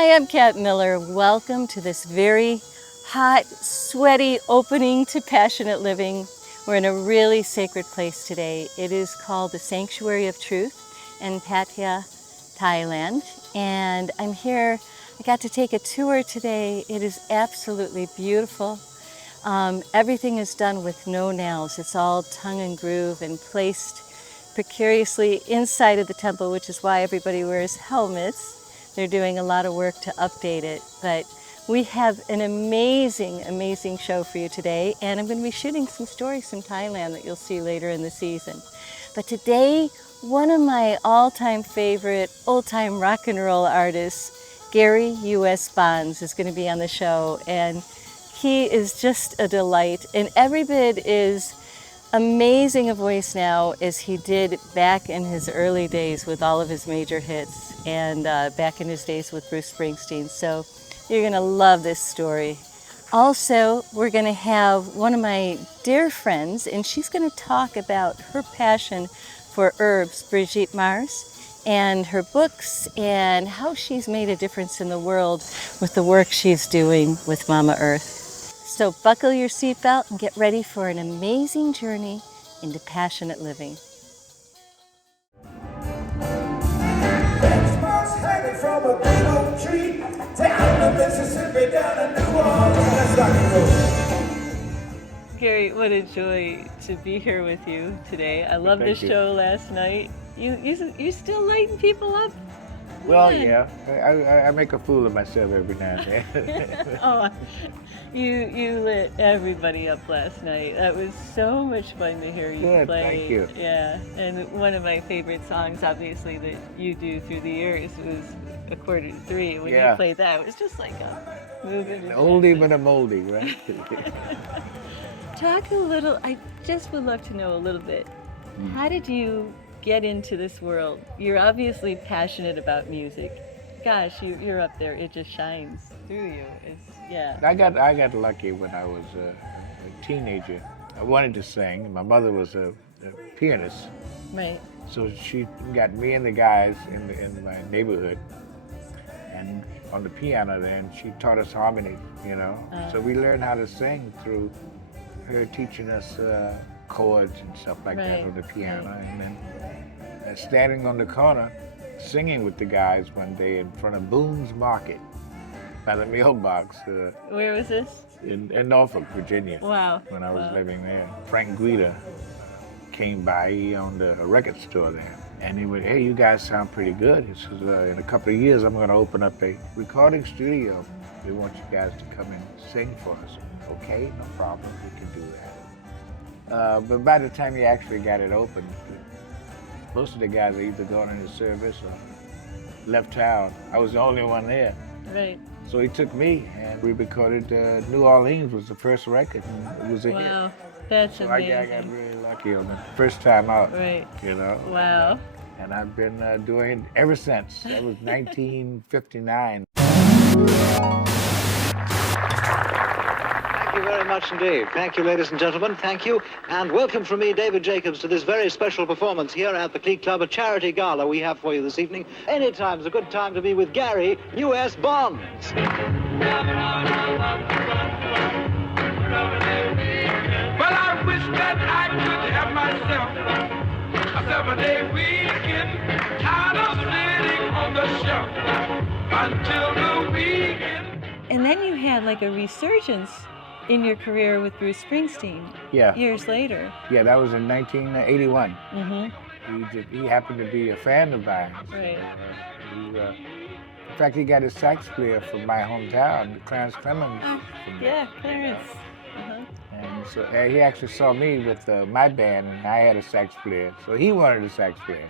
Hi, I'm Kat Miller. Welcome to this very hot, sweaty opening to Passionate Living. We're in a really sacred place today. It is called the Sanctuary of Truth in Pattaya, Thailand. And I'm here, I got to take a tour today. It is absolutely beautiful. Everything is done with no nails. It's all tongue and groove and placed precariously inside of the temple, which is why everybody wears helmets. They're doing a lot of work to update it. But we have an amazing, amazing show for you today. And I'm going to be shooting some stories from Thailand that you'll see later in the season. But today, one of my all-time favorite old-time rock and roll artists, Gary U.S. is going to be on the show. And he is just a delight. And every bit is amazing a voice now as he did back in his early days with all of his major hits and back in his days with Bruce Springsteen. So you're going to love this story. Also, we're going to have one of my dear friends, and she's going to talk about her passion for herbs, Brigitte Mars, and her books and how she's made a difference in the world with the work she's doing with Mama Earth. So buckle your seatbelt and get ready for an amazing journey into passionate living. Benchmarks hanging from a big oak tree down the Mississippi, down to New Orleans. Let's rock and roll. Gary, what a joy to be here with you today. I loved the show last night. You still lighting people up? Well, Man. yeah, I make a fool of myself every now and then. Oh, you lit everybody up last night. That was so much fun to hear you Good, play. thank you. Yeah, and one of my favorite songs, obviously, that you do through the years was A Quarter to Three. When you played that, it was just like a moving. An oldie but a moldy, right? Talk a little, I just would love to know a little bit. How did you get into this world? You're obviously passionate about music. Gosh, you're up there. It just shines through you. I got lucky when I was a teenager. I wanted to sing. My mother was a pianist, Right. so she got me and the guys in my neighborhood, and on the piano. Then she taught us harmony, So we learned how to sing through her teaching us chords and stuff like that on the piano, and then standing on the corner singing with the guys one day in front of Boone's Market by the mailbox. Where was this? In Norfolk, Virginia. Wow. When I was living there. Frank Guida came by. He owned a record store there. And he went, "Hey, you guys sound pretty good." He says, "In a couple of years, I'm going to open up a recording studio. We want you guys to come and sing for us." "Okay, no problem. We can do that." But by the time he actually got it open, most of the guys are either going into service or left town. I was the only one there. Right. So he took me, and we recorded New Orleans was the first record, and it was a hit. Wow, that's So amazing. I got really lucky on the first time out. Right. Wow. And I've been doing it ever since. That was 1959. Thank you very much indeed. Thank you, ladies and gentlemen. Thank you. And welcome from me, David Jacobs, to this very special performance here at the Clique Club, a charity gala we have for you this evening. Anytime's a good time to be with Gary U.S. Bonds. Well, I wish that I could have myself a 7-day weekend, tired of sitting on the shelf until the weekend. And then you had like a resurgence in your career with Bruce Springsteen. Yeah. Years later. Yeah, that was in 1981. Mm-hmm. He happened to be a fan of mine. Right. In fact, he got his sax player from my hometown, Clarence Clemens. Yeah, Clarence. Uh-huh. And so he actually saw me with my band, and I had a sax player. So he wanted a sax player.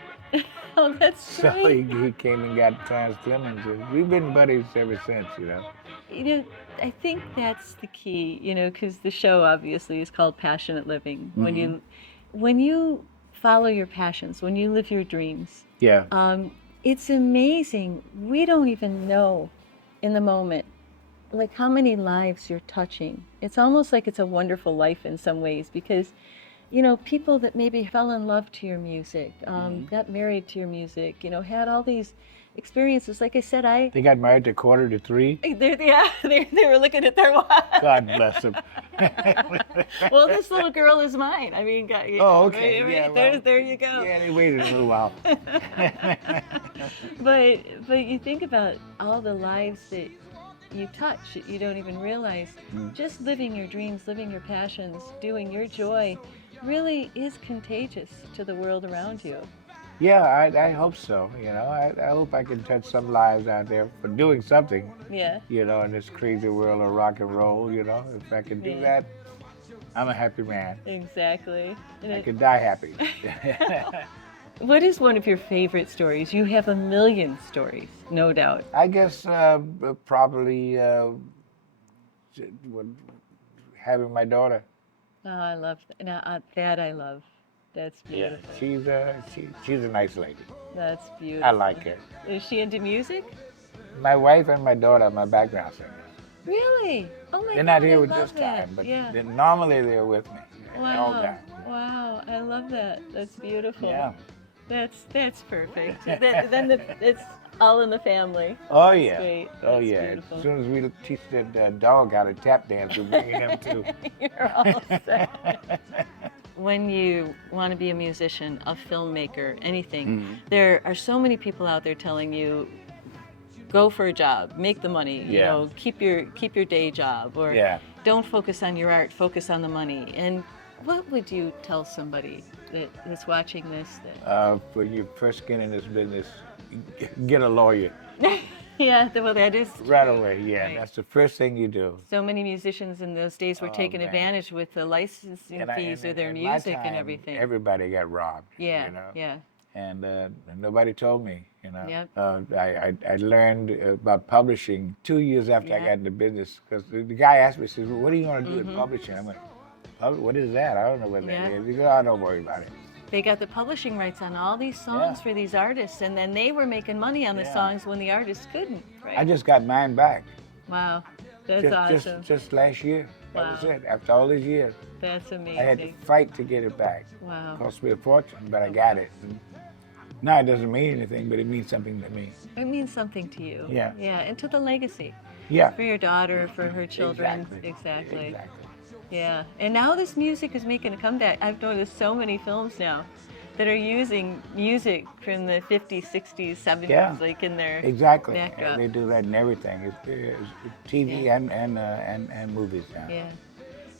Oh, that's So great. he came and got Clarence Clemens. We've been buddies ever since, I think that's the key, because the show obviously is called Passionate Living. Mm-hmm. When you follow your passions, when you live your dreams, Yeah. it's amazing. We don't even know in the moment, like how many lives you're touching. It's almost like it's a wonderful life in some ways because, people that maybe fell in love to your music, got married to your music, had all these experiences. Like I said, They got married at 2:45. they were looking at their watch. God bless them. Well, this little girl is mine. I mean, Oh, okay. right, Yeah, well, there you go. Yeah, they waited a little while. But you think about all the lives that you touch that you don't even realize. Just living your dreams, living your passions, doing your joy really is contagious to the world around you. Yeah, I hope so. You know, I hope I can touch some lives out there for doing something. Yeah. You know, in this crazy world of rock and roll. You know, if I can do that, I'm a happy man. Exactly. And I could die happy. What is one of your favorite stories? You have a million stories, no doubt. I guess probably having my daughter. Oh, I love that. Now, that I love. That's beautiful. Yeah, she's a nice lady. That's beautiful. I like her. Is she into music? My wife and my daughter are my background singers. Really? Oh my God. They're not here I with love this time, but yeah. normally they're with me. All the Wow. time. Wow. I love that. That's beautiful. Yeah. That's perfect. Then it's all in the family. Oh That's yeah. great. Oh That's yeah. beautiful. As soon as we teach that dog how to tap dance, we're bringing him too. You're all set. When you want to be a musician, a filmmaker, anything, there are so many people out there telling you, go for a job, make the money, you know, keep your day job, or don't focus on your art, focus on the money. And what would you tell somebody that's watching this? When you first get in this business, get a lawyer. Yeah, well, that is right away. Yeah, right. That's the first thing you do. So many musicians in those days were taken advantage with the licensing fees of their music and everything. Everybody got robbed. Yeah, you know? yeah. And nobody told me. You know. Yep. I learned about publishing 2 years after I got into business, because the guy asked me, he says, well, "What are you going to do with publishing?" I went, "What is that? I don't know what that is." He goes, "Oh, don't worry about it." They got the publishing rights on all these songs for these artists, and then they were making money on the songs when the artists couldn't, right? I just got mine back. Wow, that's awesome. Just last year. That was it. After all these years. That's amazing. I had to fight to get it back. Wow. It cost me a fortune, but I got it. And now it doesn't mean anything, but it means something to me. It means something to you. Yeah. Yeah, and to the legacy. Yeah. For your daughter, for her children. Exactly. Yeah, and now this music is making a comeback. I've noticed so many films now that are using music from the 50s, 60s, 70s, like in their backdrop. Yeah, they do that in everything. It's TV and movies now. Yeah.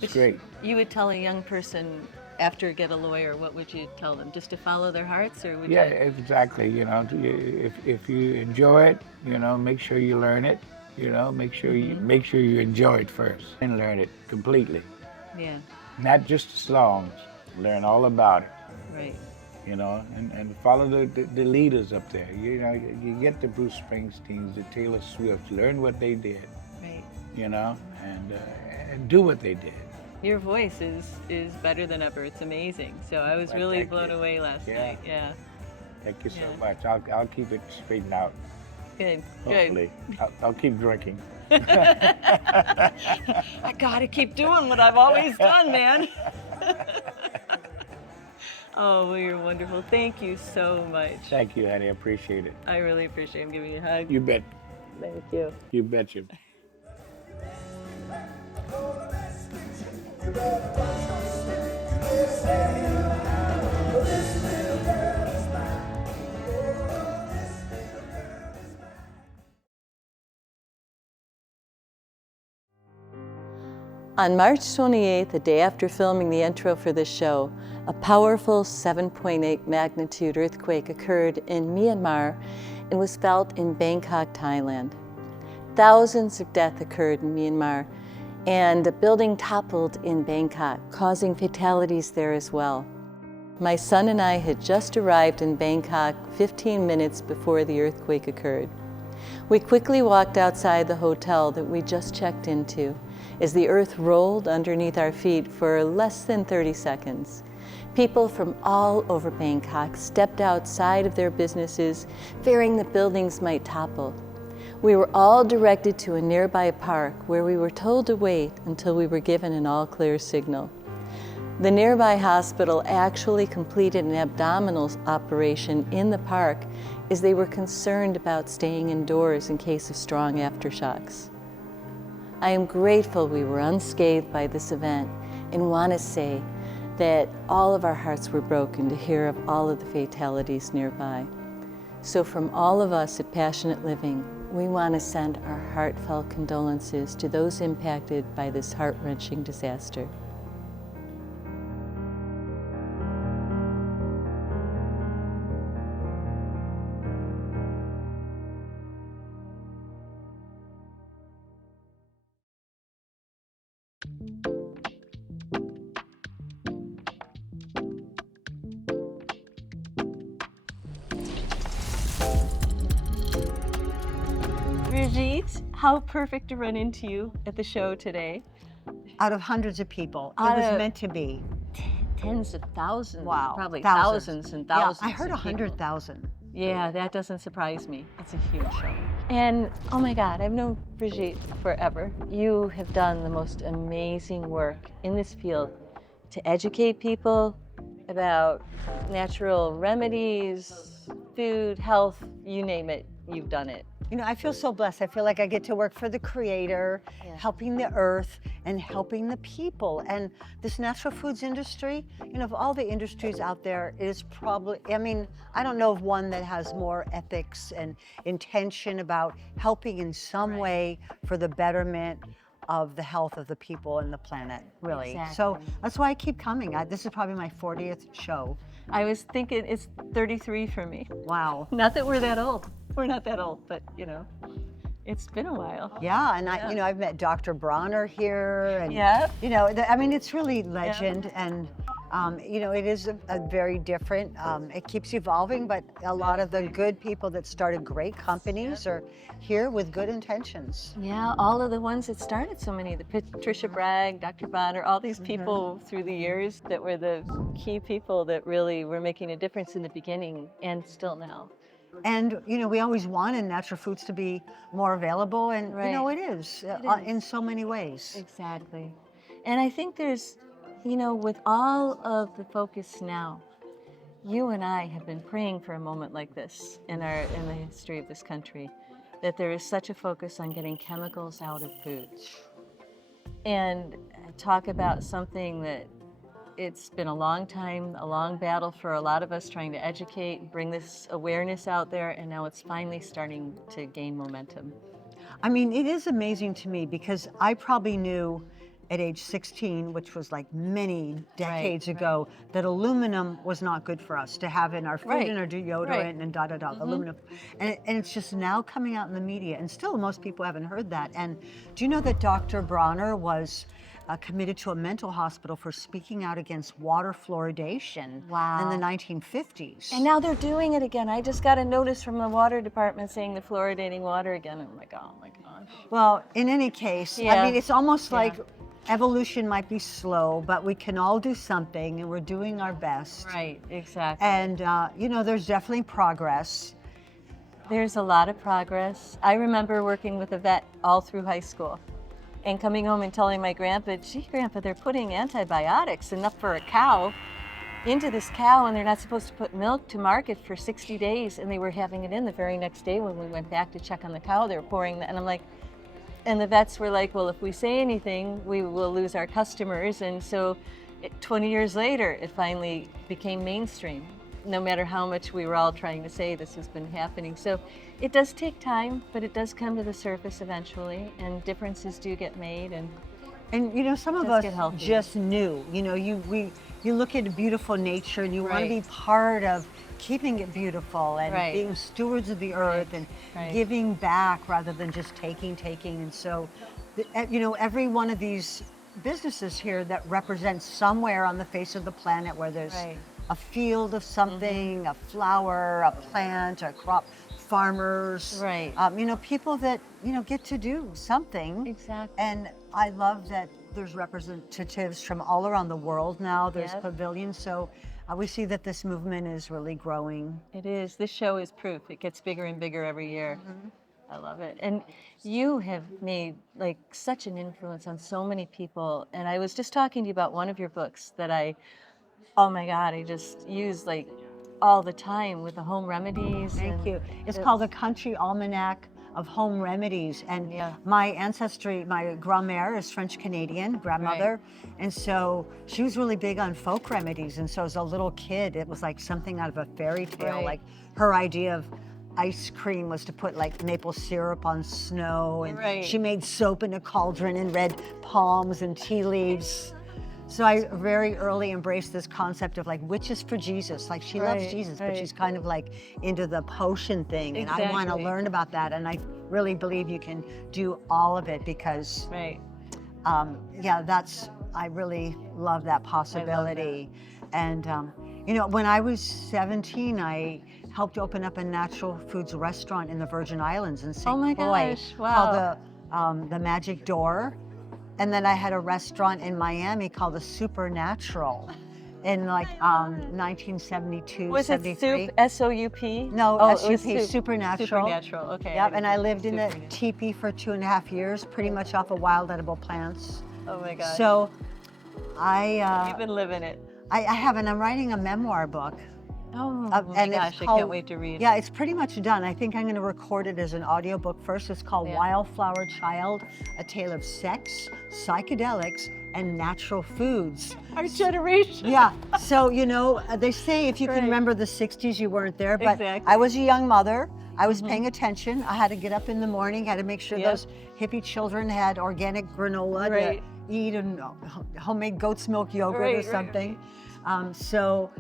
It's great. You would tell a young person, after get a lawyer, what would you tell them? Just to follow their hearts, or would you? Yeah, exactly. You know, if you enjoy it, you know, make sure you learn it. You know, make sure you enjoy it first and learn it completely. Yeah. Not just the songs. Learn all about it. Right. You know, and follow the leaders up there. You know, you get the Bruce Springsteens, the Taylor Swifts. Learn what they did. Right. You know, and do what they did. Your voice is better than ever. It's amazing. So I was really blown away last night. Yeah. Thank you so much. I'll keep it straightened out. Good. Hopefully. Good. I'll keep drinking. I gotta keep doing what I've always done, man. Oh, well, you're wonderful. Thank you so much. Thank you, honey. I appreciate it. I really appreciate it. I'm giving you a hug. You bet. Thank you. You betcha. On March 28th, the day after filming the intro for this show, a powerful 7.8 magnitude earthquake occurred in Myanmar and was felt in Bangkok, Thailand. Thousands of deaths occurred in Myanmar, and a building toppled in Bangkok, causing fatalities there as well. My son and I had just arrived in Bangkok 15 minutes before the earthquake occurred. We quickly walked outside the hotel that we just checked into as the earth rolled underneath our feet for less than 30 seconds. People from all over Bangkok stepped outside of their businesses, fearing that buildings might topple. We were all directed to a nearby park where we were told to wait until we were given an all-clear signal. The nearby hospital actually completed an abdominal operation in the park as they were concerned about staying indoors in case of strong aftershocks. I am grateful we were unscathed by this event and want to say that all of our hearts were broken to hear of all of the fatalities nearby. So from all of us at Passionate Living, we want to send our heartfelt condolences to those impacted by this heart-wrenching disaster. Brigitte, how perfect to run into you at the show today. Out of hundreds of people. It was meant to be. Tens of thousands. Wow. Probably thousands and thousands. Yeah, I heard of people. 100,000. Yeah, that doesn't surprise me. It's a huge show. And oh my God, I've known Brigitte forever. You have done the most amazing work in this field to educate people about natural remedies, food, health, you name it, you've done it. You know, I feel so blessed. I feel like I get to work for the Creator, helping the earth and helping the people. And this natural foods industry, you know, of all the industries out there, it is probably, I mean, I don't know of one that has more ethics and intention about helping in some way for the betterment of the health of the people and the planet, really. Exactly. So that's why I keep coming. This is probably my 40th show. I was thinking it's 33 for me. Wow. Not that we're that old. We're not that old, but you know, it's been a while. Yeah, and I, you know, I've met Dr. Bronner here, and you know, I mean, it's really legend, and you know, it is a very different. It keeps evolving, but a lot of the good people that started great companies are here with good intentions. Yeah, all of the ones that started so many, the Patricia Bragg, Dr. Bonner, all these people through the years that were the key people that really were making a difference in the beginning and still now. And, you know, we always wanted natural foods to be more available, and, you know, it is in so many ways. Exactly. And I think there's, you know, with all of the focus now, you and I have been praying for a moment like this in the history of this country, that there is such a focus on getting chemicals out of food. And talk about something that it's been a long time, a long battle for a lot of us trying to educate, bring this awareness out there, and now it's finally starting to gain momentum. I mean, it is amazing to me because I probably knew at age 16, which was like many decades ago, that aluminum was not good for us to have in our food and our deodorant and aluminum. And it's just now coming out in the media, and still most people haven't heard that. And do you know that Dr. Bronner was committed to a mental hospital for speaking out against water fluoridation in the 1950s. And now they're doing it again. I just got a notice from the water department saying they're fluoridating water again. I'm like, oh my gosh. Well, in any case, I mean, it's almost like evolution might be slow, but we can all do something, and we're doing our best. Right, exactly. And, you know, there's definitely progress. There's a lot of progress. I remember working with a vet all through high school and coming home and telling my grandpa, gee, Grandpa, they're putting antibiotics enough for a cow into this cow, and they're not supposed to put milk to market for 60 days. And they were having it in the very next day when we went back to check on the cow. They were pouring that, and I'm like, and the vets were like, well, if we say anything, we will lose our customers. And so 20 years later, it finally became mainstream. No matter how much we were all trying to say this has been happening. So it does take time, but it does come to the surface eventually, and differences do get made. And you know, some of us just knew, you know, you look at beautiful nature and you want to be part of keeping it beautiful and being stewards of the earth and giving back rather than just taking. And so, you know, every one of these businesses here that represents somewhere on the face of the planet where there's a field of something, a flower, a plant, a crop, farmers, you know, people that, you know, get to do something. Exactly. And I love that there's representatives from all around the world now. There's pavilions. So we see that this movement is really growing. It is. This show is proof. It gets bigger and bigger every year. I love it. And you have made like such an influence on so many people. And I was just talking to you about one of your books that oh my God, I just use like all the time with the home remedies. Thank you. It's called The Country Almanac of Home Remedies. And my ancestry, my grand-mère is French-Canadian, grandmother. Right. And so she was really big on folk remedies. And so as a little kid, it was like something out of a fairy tale. Right. Like her idea of ice cream was to put like maple syrup on snow. And right. she made soap in a cauldron and read palms and tea leaves. So I very early embraced this concept of like witches for Jesus. Like she loves Jesus, but she's kind of like into the potion thing. Exactly. And I want to learn about that. And I really believe you can do all of it because, I really love that possibility. And, you know, when I was 17, I helped open up a natural foods restaurant in the Virgin Islands in St. Croix called the Magic Door. And then I had a restaurant in Miami called the Supernatural in like 1972, was 73. Was it Soup, S-O-U-P? No, S-U-P, Supernatural. Supernatural, okay. Yep, and I lived in a teepee for 2.5 years, pretty much off of wild edible plants. Oh my God. So You've been living it. I have, and I'm writing a memoir book. Oh my gosh, I can't wait to read. Yeah, it's pretty much done. I think I'm going to record it as an audiobook first. It's called Wildflower Child, A Tale of Sex, Psychedelics, and Natural Foods. Our generation. Yeah, so, you know, they say if you can remember the 60s, you weren't there, but I was a young mother. I was paying attention. I had to get up in the morning, had to make sure those hippie children had organic granola to eat and homemade goat's milk yogurt or something. So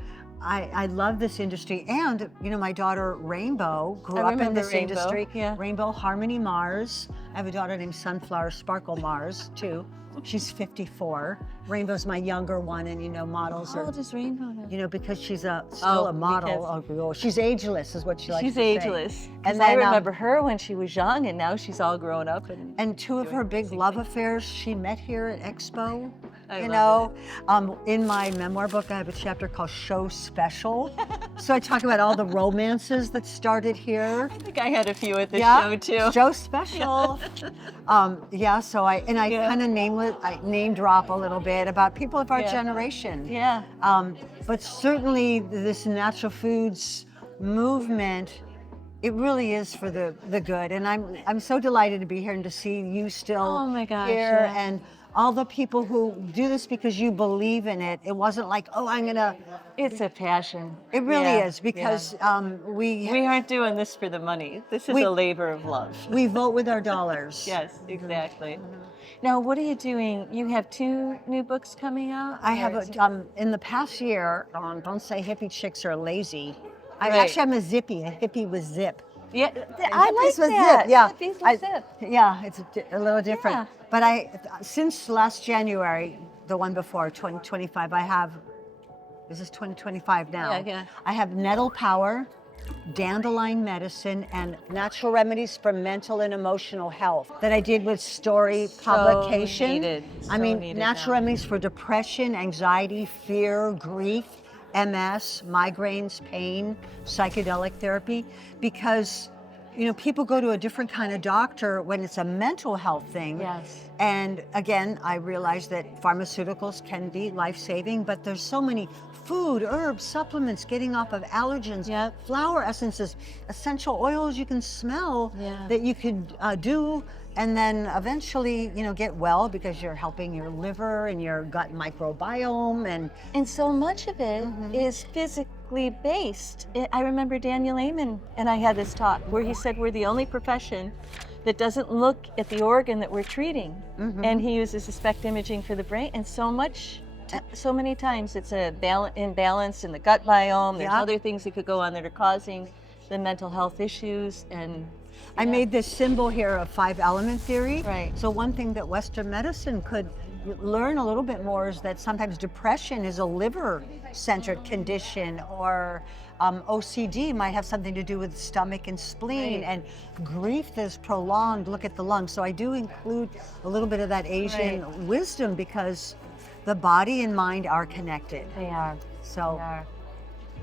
I love this industry. And, you know, my daughter Rainbow grew up in this industry. Yeah. Rainbow Harmony Mars. I have a daughter named Sunflower Sparkle Mars, too. She's 54. Rainbow's my younger one, and you know, models are. How old is Rainbow now? You know, because she's still a model. She's ageless, is what she likes to say. She's ageless. And I remember her when she was young, and now she's all grown up. And two of her big love affairs she met here at Expo. In my memoir book, I have a chapter called Show Special. So I talk about all the romances that started here. I think I had a few at the show too. Show Special. So I kind of name drop a little bit about people of our generation. Yeah. But certainly this natural foods movement, it really is for the good. And I'm so delighted to be here and to see you still here and all the people who do this because you believe in it. It wasn't like, It's a passion. It really is because we aren't doing this for the money. This is a labor of love. We vote with our dollars. Yes, exactly. Now, what are you doing? You have 2 new books coming out? I have, in the past year, don't say hippie chicks are lazy. Actually, I'm a zippy, a hippie with zip. Yeah, I like that. Zip. Yeah, hippies with zip. Yeah, it's a little different. Yeah. But since last January, the one before, 2025, this is 2025 now. Yeah. I have nettle power, dandelion medicine, and natural remedies for mental and emotional health that I did with Story publication. Natural remedies for depression, anxiety, fear, grief, MS, migraines, pain, psychedelic therapy, because you know, people go to a different kind of doctor when it's a mental health thing. Yes. And again, I realize that pharmaceuticals can be life-saving, but there's so many food, herbs, supplements, getting off of allergens, flower essences, essential oils you can smell that you could do, and then eventually, you know, get well because you're helping your liver and your gut microbiome. And so much of it is physically based. I remember Daniel Amen and I had this talk where he said we're the only profession that doesn't look at the organ that we're treating. And he uses the SPECT imaging for the brain, and so many times it's a imbalance in the gut biome. There's other things that could go on that are causing the mental health issues. And I made this symbol here of 5-element theory. Right. So one thing that Western medicine could learn a little bit more is that sometimes depression is a liver-centered condition, or OCD might have something to do with stomach and spleen, and grief is prolonged. Look at the lungs. So I do include a little bit of that Asian wisdom because the body and mind are connected. They are. So.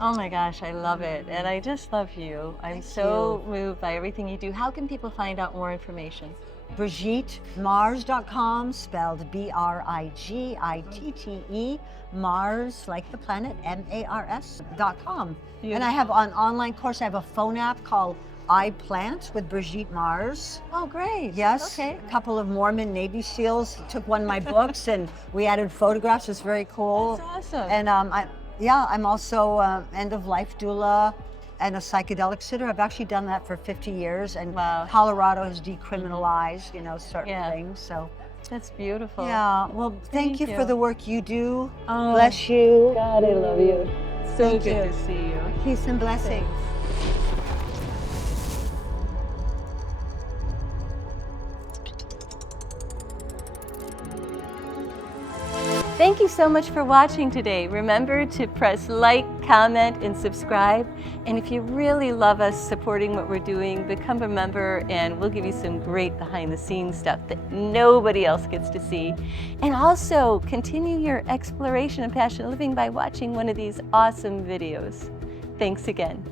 Oh my gosh, I love it. And I just love you. I'm so moved by everything you do. How can people find out more information? BrigitteMars.com, spelled B-R-I-G-I-T-T-E, Mars, like the planet, M-A-R-S.com. And I have an online course, I have a phone app called I Plant with Brigitte Mars. Oh, great. Yes. Okay. A couple of Mormon Navy SEALs took one of my books and we added photographs. It's very cool. That's awesome. And I'm also end-of-life doula and a psychedelic sitter. I've actually done that for 50 years, and Colorado has decriminalized, certain things. So that's beautiful. Yeah. Well, thank you for the work you do. Oh, bless you. God, I love you. So good to see you. Peace and blessings. Thank you so much for watching today. Remember to press like, comment, and subscribe. And if you really love us supporting what we're doing, become a member and we'll give you some great behind-the-scenes stuff that nobody else gets to see. And also continue your exploration of passionate living by watching one of these awesome videos. Thanks again.